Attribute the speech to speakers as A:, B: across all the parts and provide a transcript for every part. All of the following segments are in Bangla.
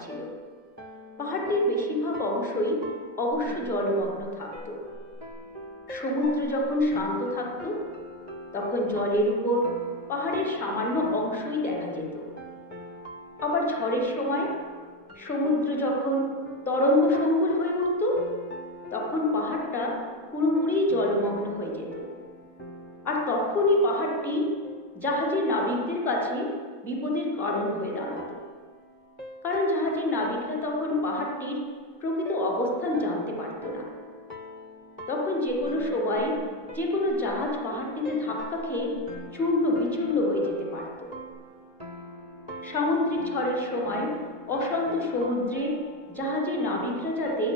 A: ছিল। পাহাড়টির বেশিরভাগ অংশই অবশ্য জলমগ্ন থাকত। সমুদ্র যখন শান্ত থাকত, তখন জলের উপর পাহাড়ের সামান্য অংশই দেখা যেত। আবার ঝড়ের সময় সমুদ্র যখন তরঙ্গ সংকুল হয়ে উঠত, তখন পাহাড়টা পুরোপুরি জলমগ্ন হয়ে যেত। আর তখনই পাহাড়টি জাহাজের নাবিকদের কাছে বিপদের কারণ হয়ে দাঁড়াত। কারণ জাহাজের নাবিকরা তখন পাহাড়টির প্রকৃত অবস্থান জানতে পারত না। তখন যে কোনো সময় যে কোনো জাহাজ পাহাড়টিতে ধাক্কা খেয়ে চূর্ণ বিচূর্ণ হয়ে যেতে পারত। সামুদ্রিক ঝড়ের সময় অশান্ত সমুদ্রে জাহাজের নাবিকরা যাতে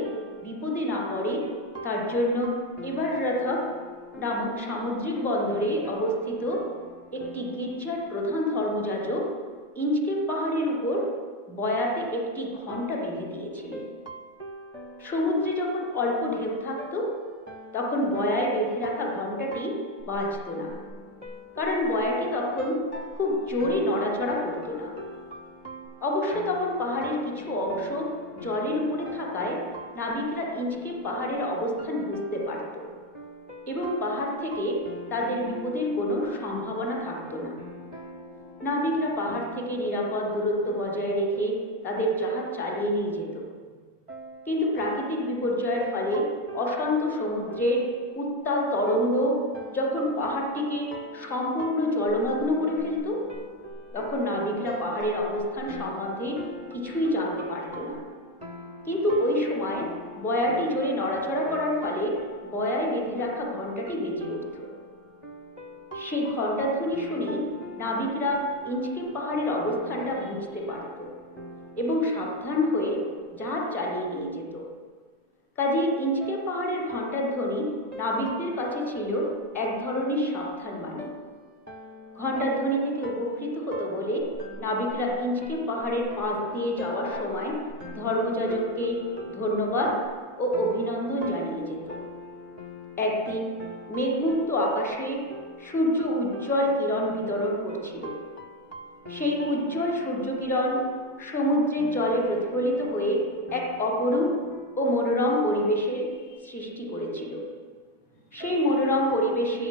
A: বিপদে না পড়ে, তার জন্য এবার নামক সামুদ্রিক বন্দরে অবস্থিত একটি গির্জার প্রধান ধর্মযাজক ইঞ্চকেপ পাহাড়ের উপর বয়াতে একটি ঘণ্টা বেঁধে দিয়েছিলেন সমুদ্রে যখন অল্প ঢেউ থাকত, তখন বয়ায় বেঁধে রাখা ঘণ্টাটি বাজত না। কারণ বয়াটি তখন খুব জোরে নড়াচড়া করত না। অবশ্য তখন পাহাড়ের কিছু অংশ জলের উপরে থাকায় নাবিকরা ইঞ্চকেপ পাহাড়ের অবস্থান বুঝতে পারত এবং পাহাড় থেকে তাদের বিপদের কোনো সম্ভাবনা থাকত না। নাবিকরা পাহাড় থেকে নিরাপদ দূরত্ব বজায় রেখে তাদের জাহাজ চালিয়ে নিয়ে যেত। কিন্তু প্রাকৃতিক বিপর্যয়ের ফলে অশান্ত সমুদ্রের উত্তাল তরঙ্গ যখন পাহাড়টিকে সম্পূর্ণ জলমগ্ন করে ফেলত, তখন নাবিকরা পাহাড়ের অবস্থান সম্বন্ধে কিছুই জানতে পারত না। কিন্তু ওই সময় বয়াটি জোরে নড়াচড়া করার ফলে বয়ায় বেঁধে রাখা ঘণ্টাটি বেজে উঠত। সেই ঘণ্টাধ্বনি শুনে নাবিকরা ইঞ্চকে পাহাড়ের অবস্থানটা বুঝতে পারত এবং সাবধান হয়ে জাহাজ চালিয়ে নিয়ে যেত। কাজেই ইঞ্চকে পাহাড়ের ঘণ্টার ধ্বনি নাবিকদের কাছে ছিল এক ধরনের সাবধান বাণী। ঘণ্টার ধ্বনি থেকে উপকৃত হতো বলে নাবিকরা ইঞ্চকে পাহাড়ের পাশ দিয়ে যাওয়ার সময় ধর্মযাজককে ধন্যবাদ ও অভিনন্দন জানিয়ে যেত। একদিন মেঘমুক্ত আকাশে সূর্য উজ্জ্বল কিরণ বিতরণ করছিল। সেই উজ্জ্বল সূর্যকিরণ সমুদ্রের জলে প্রতিফলিত হয়ে এক অপরূপ ও মনোরম পরিবেশের সৃষ্টি করেছিল। সেই মনোরম পরিবেশে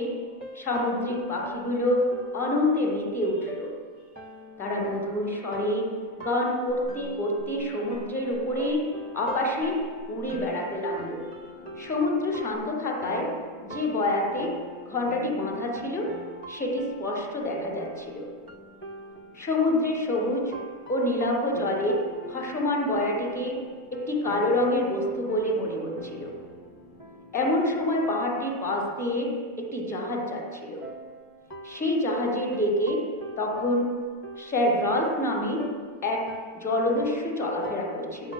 A: সামুদ্রিক পাখিগুলো আনন্দে মেতে উঠল। তারা মধুর স্বরে গান করতে করতে সমুদ্রের উপরে আকাশে উড়ে বেড়াতে লাগল। সমুদ্র শান্ত থাকায় যে বয়াতে ঘণ্টাটি বাঁধা ছিল, সেটি স্পষ্ট দেখা যাচ্ছিল। সমুদ্রের সবুজ ও নীলাভ জলে ভাসমান বয়াটিকে একটি কালো রঙের বস্তু বলে মনে হচ্ছিল। এমন সময় পাহাড়টির পাশ দিয়ে একটি জাহাজ যাচ্ছিল। সেই জাহাজের ডেকে তখন স্যার রাল্ফ নামে এক জলদস্যু চলাফেরা করছিল।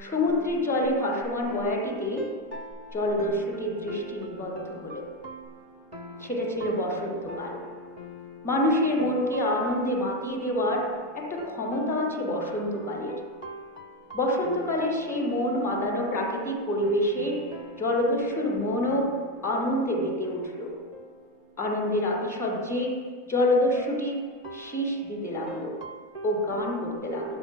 A: সমুদ্রের জলে ভাসমান বয়াটিতে জলদস্যুটির দৃষ্টি নিবদ্ধ হল। সেটা ছিল বসন্তকাল। মানুষের মনকে আনন্দে মাতিয়ে দেওয়ার একটা ক্ষমতা আছে বসন্তকালের। বসন্তকালের সেই মন মাদানো প্রাকৃতিক পরিবেশে জলদস্যুর মনও আনন্দে মেতে উঠল। আনন্দের আতিশয্যে জলদস্যুটি শীষ দিতে লাগল ও গান করতে লাগল।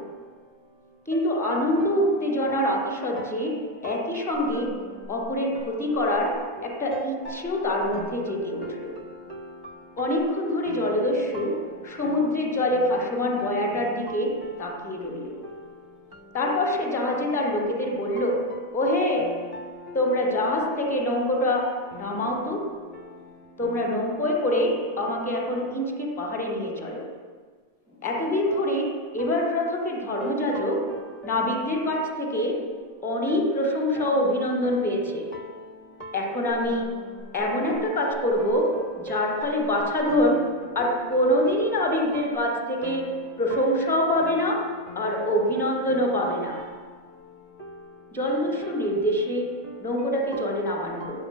A: কিন্তু আনন্দ উত্তেজনার আতিশয্যে একই সঙ্গে অপরের ক্ষতি করার একটা ইচ্ছেও তার মধ্যে জেগে উঠল। অনেকক্ষণ ধরে জলদস্যু সমুদ্রের জলে ভাসমান বয়াটার দিকে তাকিয়ে রইল। তারপর সে জাহাজে তার লোকেদের বলল, ওহে, তোমরা জাহাজ থেকে নৌকোটা নামাও তো। তোমরা নৌকোয় করে আমাকে এখন ইঞ্চকে পাহাড়ে নিয়ে চলো। এতদিন ধরে এবার রথকের ধর্মযাজক নাবিকদের কাছ থেকে অনেক প্রশংসা ও অভিনন্দন পেয়েছে। এখন আমি এমন একটা কাজ করব, যার ফলে বাছাধন আর কোনোদিনই নাবিকদের কাছ থেকে প্রশংসাও পাবে না আর অভিনন্দনও পাবে না। জলদস্যুর নির্দেশে নৌকোটাকে জলে নামানো হলো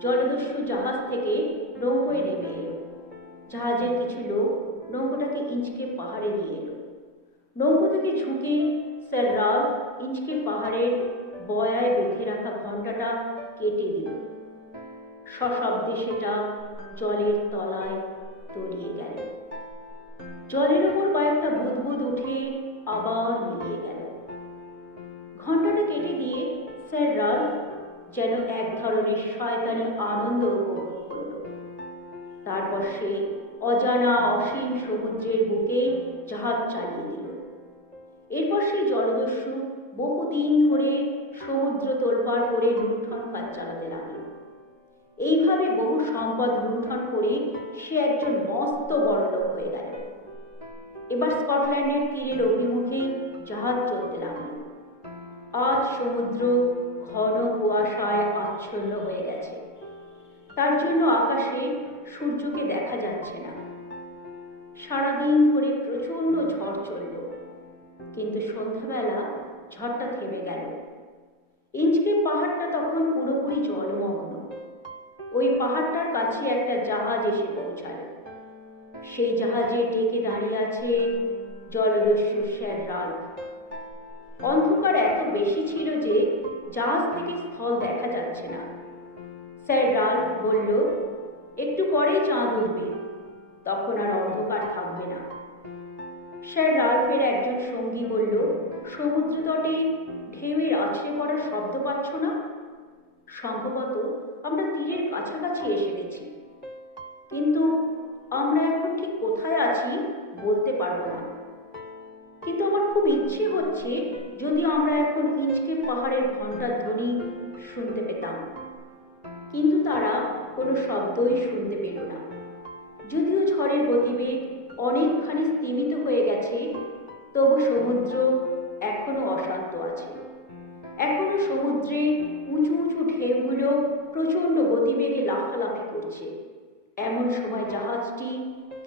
A: জলদস্যু জাহাজ থেকে নৌকোয় নেমে এলো। জাহাজের কিছু লোক নৌকোটাকে ইঞ্চকে পাহাড়ে নিয়ে এলো। নৌকো থেকে ঝুঁকে স্যার ইঞ্চকে পাহাড়ের বয়ায় বেঁধে রাখা ঘণ্টাটা কেটে দিল। সশব্দে সেটা জলের তলায় তলিয়ে গেল। জলের উপর কয়েকটা বুদবুদ উঠে আবার মিলিয়ে গেল। ঘণ্টাটা কেটে দিয়ে স্যার রাল্ফ যেন এক ধরনের শয়তানি আনন্দ উপভোগ করল। তারপর সে অজানা অসীম সমুদ্রের বুকে জাহাজ চালিয়ে দিল। এরপর সেই জলদস্যু বহুদিন ধরে সমুদ্র তোলপাড় করে লুণ্ঠন কাজ চালাতে লাগল। এইভাবে বহু সম্পদ লুণ্ঠন করে সে একজন মস্ত বড়লোক হয়ে গেল। এবার স্কটল্যান্ডের তীরের অভিমুখে জাহাজ চলতে লাগল। আজ সমুদ্র ঘন কুয়াশায় আচ্ছন্ন হয়ে গেছে। তার জন্য আকাশে সূর্যকে দেখা যাচ্ছে না। সারাদিন ধরে প্রচণ্ড ঝড় চলল, কিন্তু সন্ধ্যাবেলা ঝড়টা থেমে গেল। ইঞ্চকে পাহাড়টা তখন পুরোপুরি জলমগ্ন। ওই পাহাড়টার কাছে একটা জাহাজ এসে পৌঁছায় সেই জাহাজে ডেকে দাঁড়িয়ে আছে জলদস্যু স্যার রাল্ফ অন্ধকার এত বেশি ছিল যে জাহাজ থেকে স্থল দেখা যাচ্ছে না। স্যার রাল্ফ বলল, একটু পরেই চাঁদ উঠবে, তখন আর অন্ধকার থাকবে না। স্যার রাল্ফের একজন সঙ্গী বলল সমুদ্র তটে ঢেউয়ের আছড়ে পড়ার শব্দ পাচ্ছ না সম্ভবত আমরা তীরের কাছাকাছি এসে গেছি। কিন্তু আমরা এখন ঠিক কোথায় আছি বলতে পারব না। কিন্তু আমার খুব ইচ্ছে হচ্ছে যদি আমরা এখন ইচকে পাহাড়ের ঘণ্টার ধ্বনি শুনতে পেতাম। কিন্তু তারা কোনো শব্দই শুনতে পেল না। যদিও ঝড়ের গতিবেগ অনেকখানি স্তীমিত হয়ে গেছে, তবু সমুদ্র এখনও অশান্ত আছে। এখনও সমুদ্রে উঁচু উঁচু ঢেউগুলো প্রচণ্ড গতিবেগে লাফালাফি করছে। এমন সময় জাহাজটি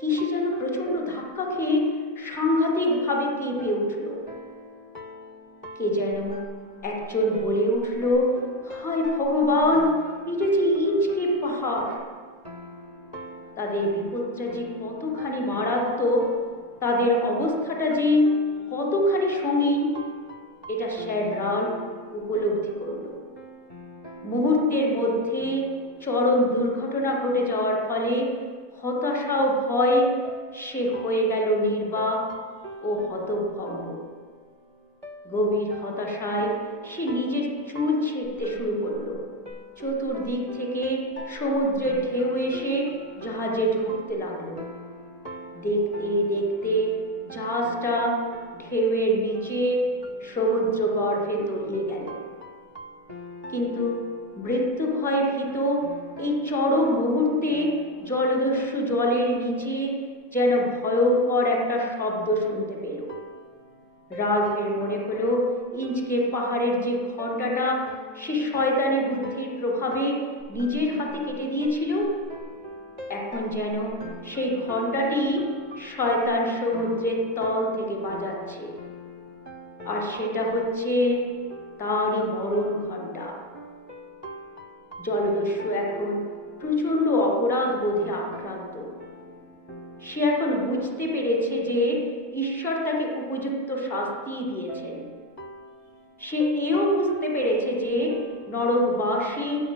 A: কিসে যেন প্রচণ্ড ধাক্কা খেয়ে সাংঘাতিকভাবে কেঁপে উঠল। কে যেন একজন বলে উঠল, হায় ভগবান এটা যে ইঞ্চকে পাহাড়! তাদের বিপদটা যে কতখানি মারাত্মক, তাদের অবস্থাটা যে কতখানি সঙ্গীন, এটা স্যার রাল উপলব্ধি করল মুহূর্তের মধ্যে চরম দুর্ঘটনা ঘটে যাওয়ার ফলে হতাশা ও ভয় সে হয়ে গেল নির্বাক ও হতভম্ব। গভীর হতাশায় সে নিজের চুল ছিঁড়তে শুরু করল। চতুর্দিক থেকে সমুদ্রের ঢেউ এসে জাহাজে ঢুকতে লাগল। দেখতে দেখতে জাহাজটা ঢেউয়ের নিচে সমুদ্র গর্ভে তলিয়ে গেল। কিন্তু মৃত্যু ভয় ভীত এই চরম মুহূর্তে জলদস্যু জলের নিচে যেন ভয়ঙ্কর একটা শব্দ শুনতে পেল। রাল্ফের মনে হলো, ইঞ্চকে পাহাড়ের যে ঘণ্টাটা সে শয়তানি বুদ্ধির প্রভাবে নিজের হাতে কেটে দিয়েছিল, এখন যেন সেই ঘণ্টাটি শয়তান সমুদ্রের তল থেকে বাজাচ্ছে। আর সেটা হচ্ছে তারই মরণ। জলদস্যু এখন প্রচণ্ড অপরাধ বোধে আক্রান্ত। সে এখন বুঝতে পেরেছে যে ঈশ্বর তাকে উপযুক্ত শাস্তি দিয়েছেন। সে এও বুঝতে পেরেছে যে নরকবাসী